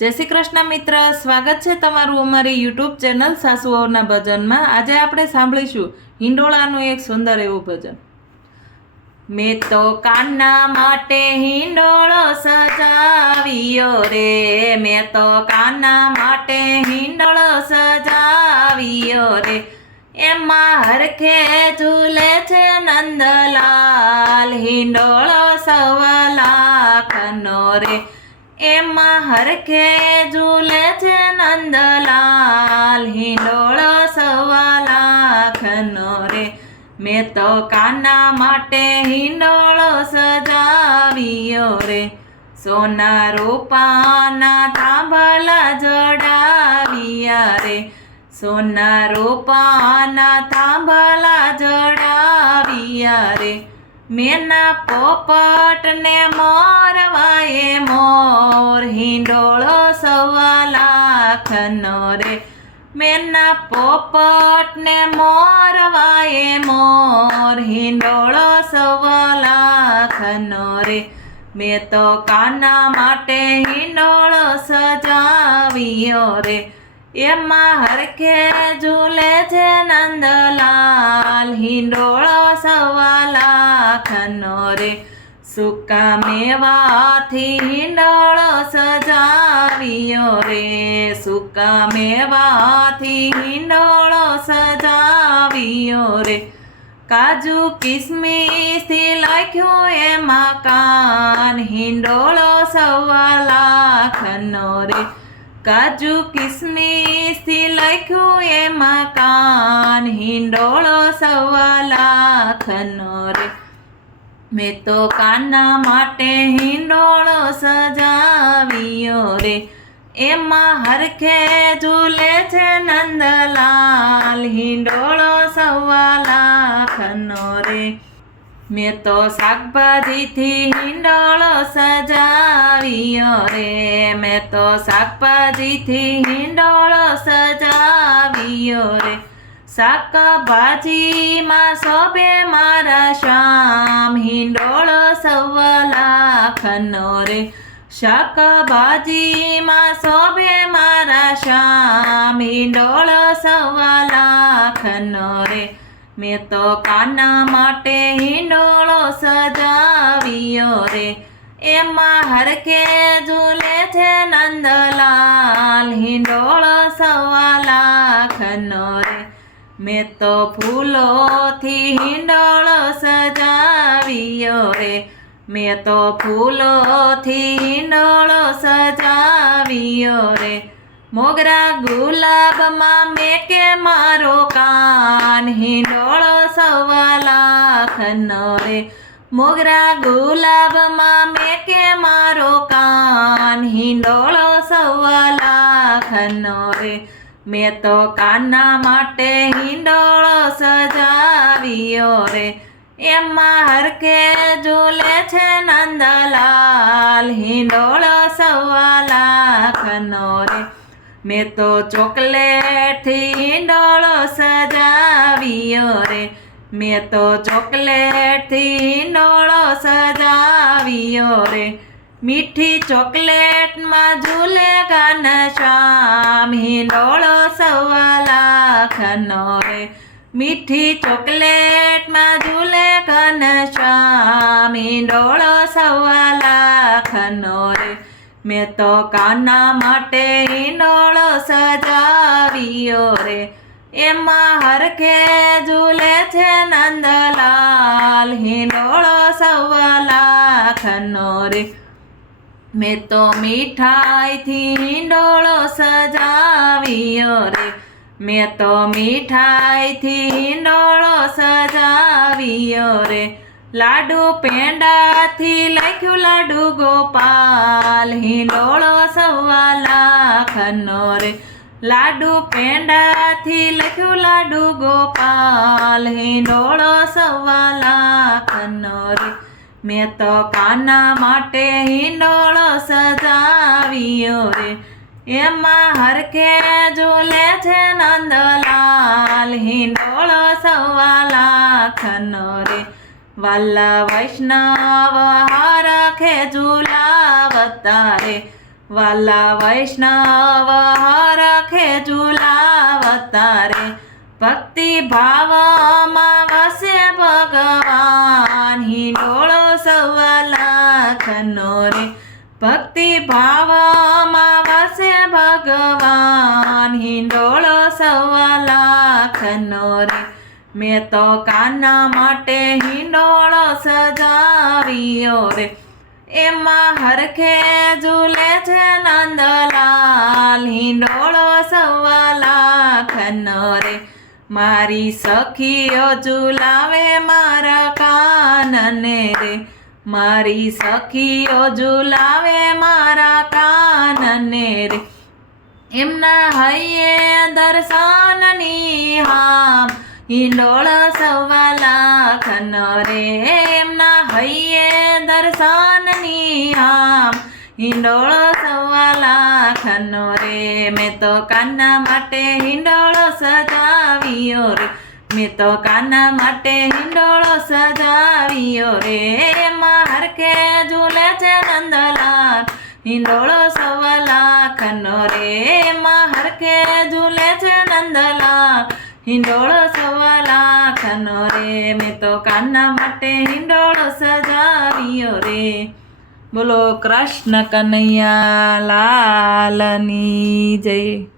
જય શ્રી કૃષ્ણ મિત્ર, સ્વાગત છે તમારું અમારી યુટ્યુબ ચેનલ સાસુઓના ભજનમાં। આજે આપણે સાંભળીશું હિંડોળાનું એક સુંદર એવું ભજન। મેં તો કાના માટે હિંડોળો સજાવ્યો રે, મેં તો કાના માટે હિંડોળો સજાવ્યો રે, એમાં હરખે ઝૂલે છે નંદલાલ, હિંડોળો સવા લાખનો રે, એમાં હરખે ઝૂલે છે નંદલાલ, હિંડોળો સવા લાખનો રે, મેં તો કાના માટે હિંડોળો સજાવ્યો રે, સોના રૂપાના થાંભલા જડાવ્યા રે, સોના રૂપાના થાંભલા જડાવ્યા રે, મેના પોપટને મોરવાએ મોર, હિંડોળો સવા લાખનો રે, મેના પોપટને મોરવાએ મોર, હિંડોળો સવા લાખનો રે, મેં તો કાના માટે હિંડોળો સજાવ્યો રે, એમાં હરખે ઝૂલે છે નંદલાલ, હિંડોળો સવા લાખનો રે, સૂકા મેવાથી હિંડોળો સજાવ્યો રે, સૂકા મેવાથી હિંડોળો સજાવ્યો રે, કાજુ કિસમિસથી લખ્યું એમાં કાન, હિંડોળો સવા લાખનો રે, કાજુ કિસમિસથી લખ્યું એમાં કાન, હિંડોળો સવા લાખનો રે, મેં તો કાના માટે હિંડોળો સજાવ્યો રે, એમાં હરખે ઝૂલે છે નંદલાલ, હિંડોળો સવા લાખનો રે, મેં તો શાકભાજીથી હિંડોળો સજાવ્યો રે, મેં તો શાકભાજીથી હિંડોળો સજાવ્યો રે, શાકભાજીમાં શોભે મારા શ્યામ, હિંડોળો સવા લાખનો રે, શાકભાજીમાં શોભે મારા શ્યામ, હિંડોળો સવા લાખનો રે, મેં તો કાના માટે હિંડોળો સજાવ્યો રે, એમાં હરખે ઝૂલે છે નંદલાલ, હિંડોળો સવા લાખનો રે, મેં તો ફૂલોથી હિંડોળો સજાવ્યો રે, મેં તો ફૂલોથી હિંડોળો સજાવ્યો રે, મોગરા ગુલાબમાં મેં કે મારો કાન, હિંડોળો સવા લાખનો રે, મોગરા ગુલાબમાં મેં કે મારો કાન, હિંડોળો સવા લાખનો રે, મેં તો કાના માટે હિંડોળો સજાવ્યો રે, એમાં હરખે ઝૂલે છે નંદલાલ, હિંડોળો સવા લાખનો રે, મેં તો ચોકલેટથી હિંડોળો સજાવ્યો રે, મેં તો ચોકલેટથી હિંડોળો સજાવ્યો રે, મીઠી ચોકલેટમાં ઝૂલે ઘનશ્યામ, હિંડોળો સવા લાખનો રે, મીઠી ચોકલેટમાં ઝૂલે ઘનશ્યામ, હિંડોળો સવા લાખનો રે, મેં તો કાના માટે હિંડોળો સજાવ્યો રે, એમાં હરખે ઝૂલે છે નંદલાલ, હિંડોળો સવા લાખનો રે, મેં તો મીઠાઈથી હિંડોળો સજાવ્યો રે, મેં તો મીઠાઈથી હિંડોળો સજાવ્યો રે, લાડુ પેંડાથી લખ્યું લાડુ ગોપાલ, હિંડોળો સવા લાખનો રે, લાડુ પેંડાથી લખ્યું લાડુ ગોપાલ, હિંડોળો સવા લાખનો રે, મેં તો કાના માટે હિંડોળો સજાવ્યો રે, એમાં હરખે ઝૂલે છે નંદલાલ, હિંડોળો સવા લાખનો રે, વાલા વૈષ્ણવ હરખે ઝૂલાવતા રે, વાલા વૈષ્ણવ હરખે ઝુલાવતા રે ભક્તિ ભાવમાં વસે ભગવાન હિંડોળો સવા લાખનો રે ભક્તિ ભાવમાં વસે ભગવાન હિંડોળો સવા લાખનો રે મેં તો કાના માટે હિંડોળો સજાવ્યો રે એમાં હરખે ઝૂલે છે નંદલાલ હિંડોળો સવા લાખનો રે મારી સખીઓ ઝુલાવે મારા કાનને રે મારી સખીઓ ઝુલાવે મારા કાનને રે એમના હૈયે દર્શનની હામ હિંડોળો સવા લાખનો રે એમના હૈયે દર્શનની હામ હિંડોળો સવા લાખનો રે મેં તો કાના માટે હિંડોળો સજાવ્યો રે મેં તો કાના માટે હિંડોળો સજાવ્યો રે એમાં હરખે ઝૂલે છે નંદલાલ હિંડોળો સવા લાખનો રે એમાં હરખે ઝૂલે છે નંદલાલ હિંડોળો સવા લાખનો રે મેં તો કાના માટે હિંડોળો સજાવ્યો રે બોલો કૃષ્ણ કનૈયા લાલની જય.